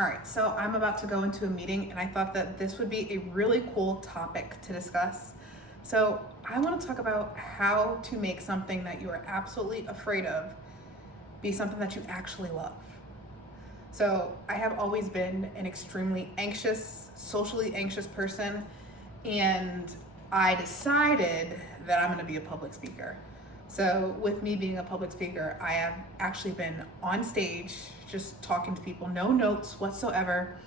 All right, so I'm about to go into a meeting and I thought that this would be a really cool topic to discuss. So I want to talk about how to make something that you are absolutely afraid of be something that you actually love. So I have always been an extremely anxious, socially anxious person, and I decided that I'm going to be a public speaker. So with me being a public speaker, I have actually been on stage just talking to people, no notes whatsoever.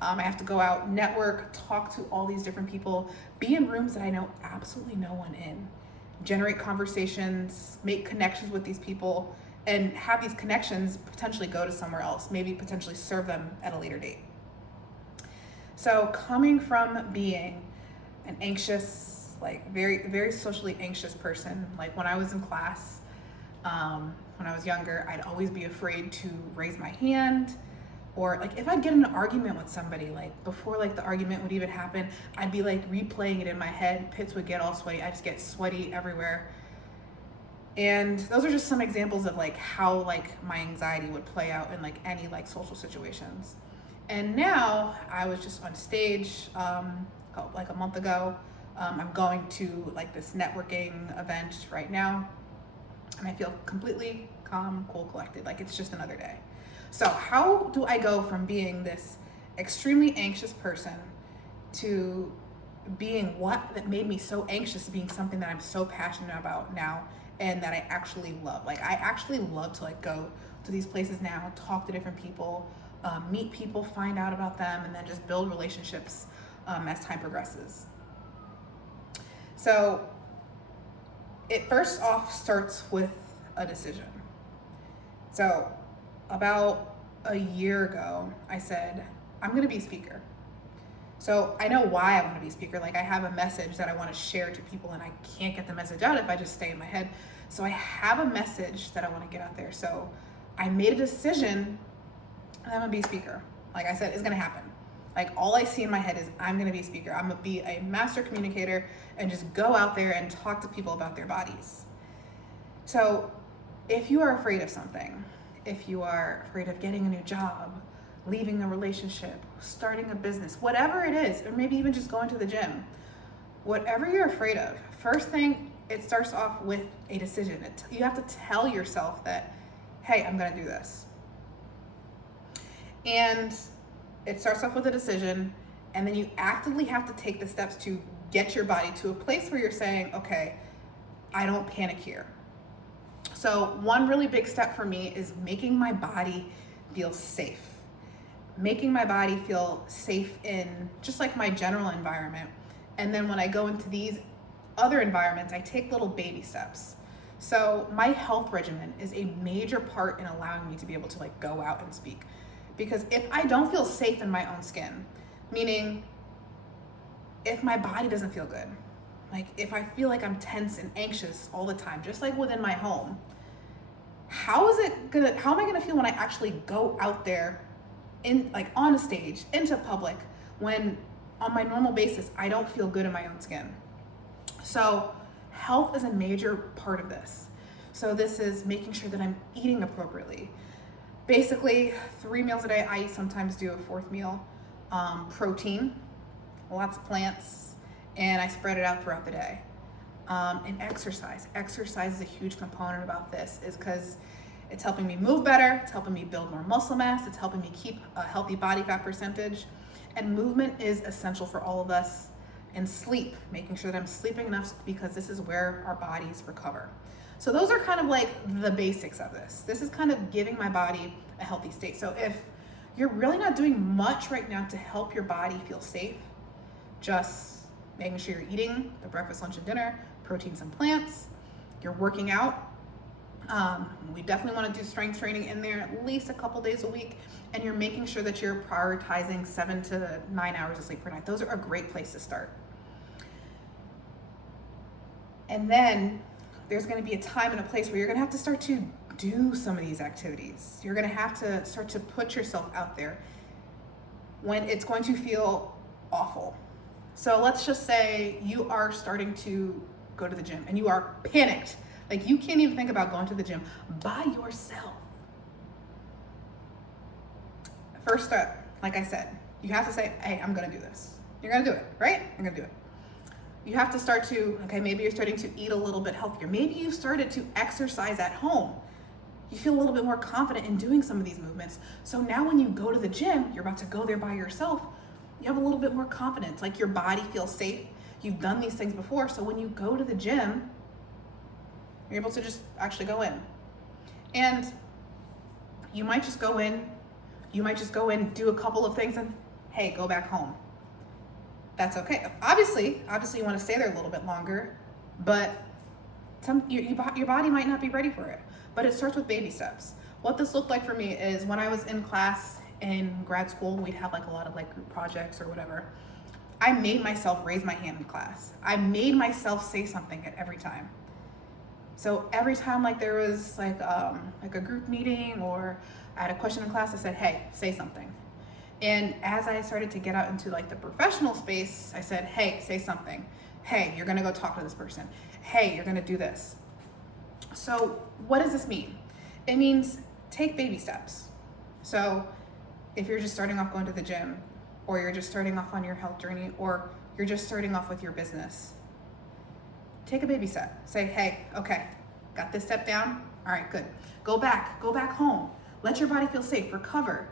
I have to go out, network, talk to all these different people, be in rooms that I know absolutely no one in, generate conversations, make connections with these people, and have these connections potentially go to somewhere else, maybe potentially serve them at a later date. So coming from being an anxious, like very, very socially anxious person, like when I was in class, when I was younger, I'd always be afraid to raise my hand, or like if I'd get in an argument with somebody, like before like the argument would even happen, I'd be like replaying it in my head, pits would get all sweaty, I just get sweaty everywhere. And those are just some examples of like how like my anxiety would play out in like any like social situations. And now I was just on stage like a month ago. I'm going to like this networking event right now, and I feel completely calm, cool, collected, like it's just another day. So how do I go from being this extremely anxious person to being what that made me so anxious to being something that I'm so passionate about now and that I actually love? Like I actually love to like go to these places now, talk to different people, meet people, find out about them, and then just build relationships as time progresses. So it first off starts with a decision. So about a year ago, I said, I'm going to be a speaker. So I know why I want to be a speaker. Like I have a message that I want to share to people and I can't get the message out if I just stay in my head. So I have a message that I want to get out there. So I made a decision and I'm going to be a speaker. Like I said, it's going to happen. Like all I see in my head is I'm going to be a speaker. I'm going to be a master communicator and just go out there and talk to people about their bodies. So if you are afraid of something, if you are afraid of getting a new job, leaving a relationship, starting a business, whatever it is, or maybe even just going to the gym, whatever you're afraid of, first thing, it starts off with a decision. You have to tell yourself that, hey, I'm going to do this. And it starts off with a decision, and then you actively have to take the steps to get your body to a place where you're saying, okay, I don't panic here. So one really big step for me is making my body feel safe. Making my body feel safe in just like my general environment. And then when I go into these other environments, I take little baby steps. So my health regimen is a major part in allowing me to be able to like go out and speak. Because if I don't feel safe in my own skin, meaning if my body doesn't feel good, like if I feel like I'm tense and anxious all the time, just like within my home, how am I gonna feel when I actually go out there in like on a stage into public when on my normal basis I don't feel good in my own skin? So health is a major part of this. So this is making sure that I'm eating appropriately. Basically 3 meals a day. I sometimes do a 4th meal. Protein, lots of plants, and I spread it out throughout the day. And exercise. Exercise is a huge component about this, is because it's helping me move better, it's helping me build more muscle mass, it's helping me keep a healthy body fat percentage, and movement is essential for all of us. And sleep, making sure that I'm sleeping enough, because this is where our bodies recover. So those are kind of like the basics of this. This is kind of giving my body a healthy state. So if you're really not doing much right now to help your body feel safe, just making sure you're eating the breakfast, lunch, and dinner, proteins and plants, you're working out. We definitely want to do strength training in there at least a couple days a week, and you're making sure that you're prioritizing 7 to 9 hours of sleep per night. Those are a great place to start. And then there's going to be a time and a place where you're going to have to start to do some of these activities. You're going to have to start to put yourself out there when it's going to feel awful. So let's just say you are starting to go to the gym and you are panicked. Like you can't even think about going to the gym by yourself. First step, like I said, you have to say, hey, I'm gonna do this. You're gonna do it, right? You're gonna do it. You have to start to, okay, maybe you're starting to eat a little bit healthier. Maybe you've started to exercise at home. You feel a little bit more confident in doing some of these movements. So now when you go to the gym, you're about to go there by yourself, you have a little bit more confidence, like your body feels safe. You've done these things before. So when you go to the gym, you're able to just actually go in. And you might just go in, do a couple of things and hey, go back home. That's okay. Obviously you want to stay there a little bit longer, but your body might not be ready for it. But it starts with baby steps. What this looked like for me is when I was in class in grad school, we'd have like a lot of like group projects or whatever. I made myself raise my hand in class. I made myself say something at every time. So every time like there was like a group meeting or I had a question in class, I said, hey, say something. And as I started to get out into like the professional space, I said, hey, say something. Hey, you're gonna go talk to this person. Hey, you're gonna do this. So what does this mean? It means take baby steps. So if you're just starting off going to the gym, or you're just starting off on your health journey, or you're just starting off with your business, take a baby step. Say, hey, okay, got this step down. All right, good. Go back home. Let your body feel safe, recover.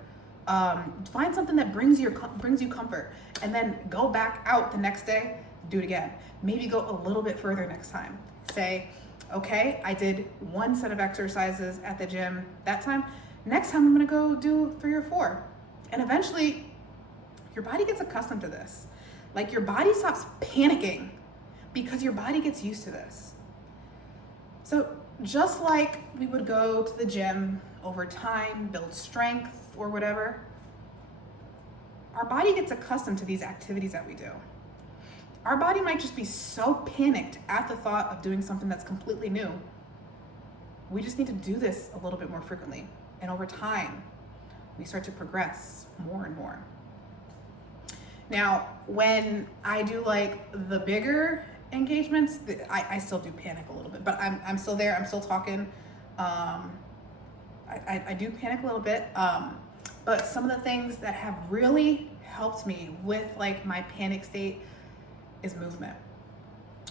Find something that brings you comfort, and then go back out the next day, do it again. Maybe go a little bit further next time. Say, okay, I did one set of exercises at the gym that time. Next time I'm gonna go do 3 or 4. And eventually your body gets accustomed to this. Like your body stops panicking because your body gets used to this. So just like we would go to the gym over time, build strength or whatever, our body gets accustomed to these activities that we do. Our body might just be so panicked at the thought of doing something that's completely new. We just need to do this a little bit more frequently. And over time, we start to progress more and more. Now, when I do like the bigger engagements, I still do panic a little bit, but I'm still there. I'm still talking. I do panic a little bit. But some of the things that have really helped me with like my panic state is movement.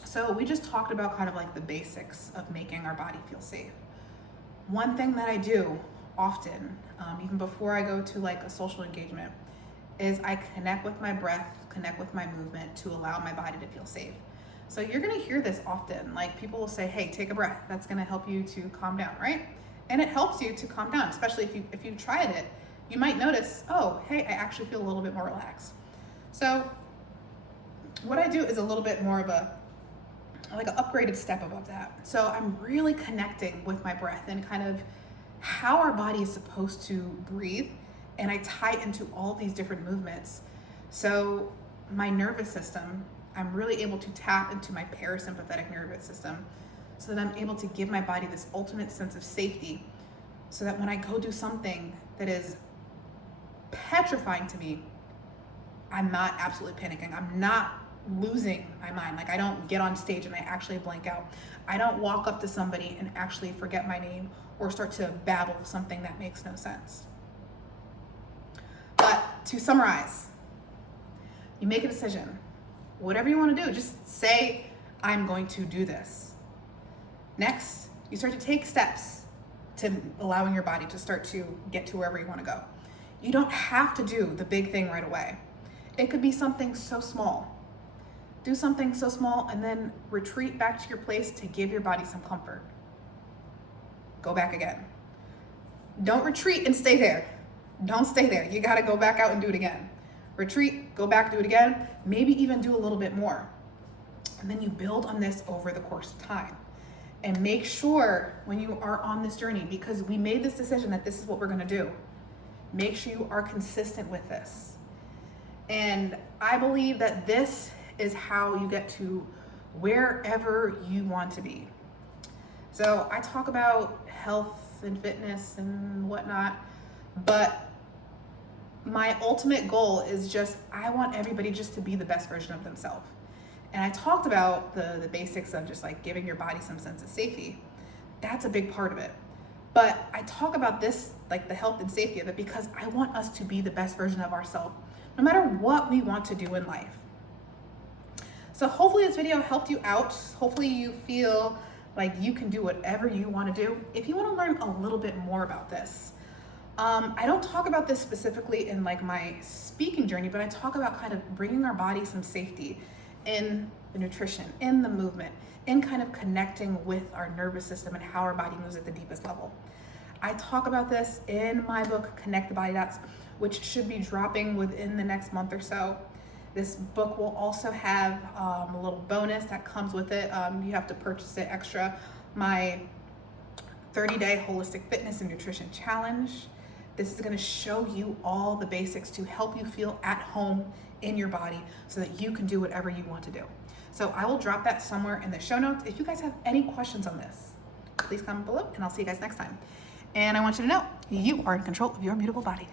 So we just talked about kind of like the basics of making our body feel safe. One thing that I do often, even before I go to like a social engagement, is I connect with my breath, connect with my movement to allow my body to feel safe. So you're gonna hear this often. Like people will say, hey, take a breath. That's gonna help you to calm down, right? And it helps you to calm down, especially if you've tried it. You might notice, oh, hey, I actually feel a little bit more relaxed. So what I do is a little bit more of like an upgraded step above that. So I'm really connecting with my breath and kind of how our body is supposed to breathe. And I tie into all these different movements. So my nervous system, I'm really able to tap into my parasympathetic nervous system so that I'm able to give my body this ultimate sense of safety so that when I go do something that is petrifying to me, I'm not absolutely panicking. I'm not losing my mind. Like I don't get on stage and I actually blank out. I don't walk up to somebody and actually forget my name or start to babble something that makes no sense. But to summarize, you make a decision. Whatever you want to do, just say, I'm going to do this. Next, you start to take steps to allowing your body to start to get to wherever you want to go. You don't have to do the big thing right away. It could be something so small. Do something so small and then retreat back to your place to give your body some comfort. Go back again. Don't retreat and stay there. Don't stay there. You got to go back out and do it again. Retreat, go back, do it again, maybe even do a little bit more. And then you build on this over the course of time. And make sure when you are on this journey, because we made this decision that this is what we're going to do, make sure you are consistent with this. And I believe that this is how you get to wherever you want to be. So I talk about health and fitness and whatnot, but my ultimate goal is just, I want everybody just to be the best version of themselves. And I talked about the basics of just like giving your body some sense of safety. That's a big part of it. But I talk about this like the health and safety of it, because I want us to be the best version of ourselves, no matter what we want to do in life. So hopefully this video helped you out. Hopefully you feel like you can do whatever you want to do. If you want to learn a little bit more about this, I don't talk about this specifically in like my speaking journey, but I talk about kind of bringing our body some safety in the nutrition, in the movement, in kind of connecting with our nervous system and how our body moves at the deepest level. I talk about this in my book, Connect the Body Dots, which should be dropping within the next month or so. This book will also have a little bonus that comes with it. You have to purchase it extra. My 30-day holistic fitness and nutrition challenge. This is going to show you all the basics to help you feel at home in your body so that you can do whatever you want to do. So I will drop that somewhere in the show notes. If you guys have any questions on this, please comment below, and I'll see you guys next time. And I want you to know, you are in control of your beautiful body.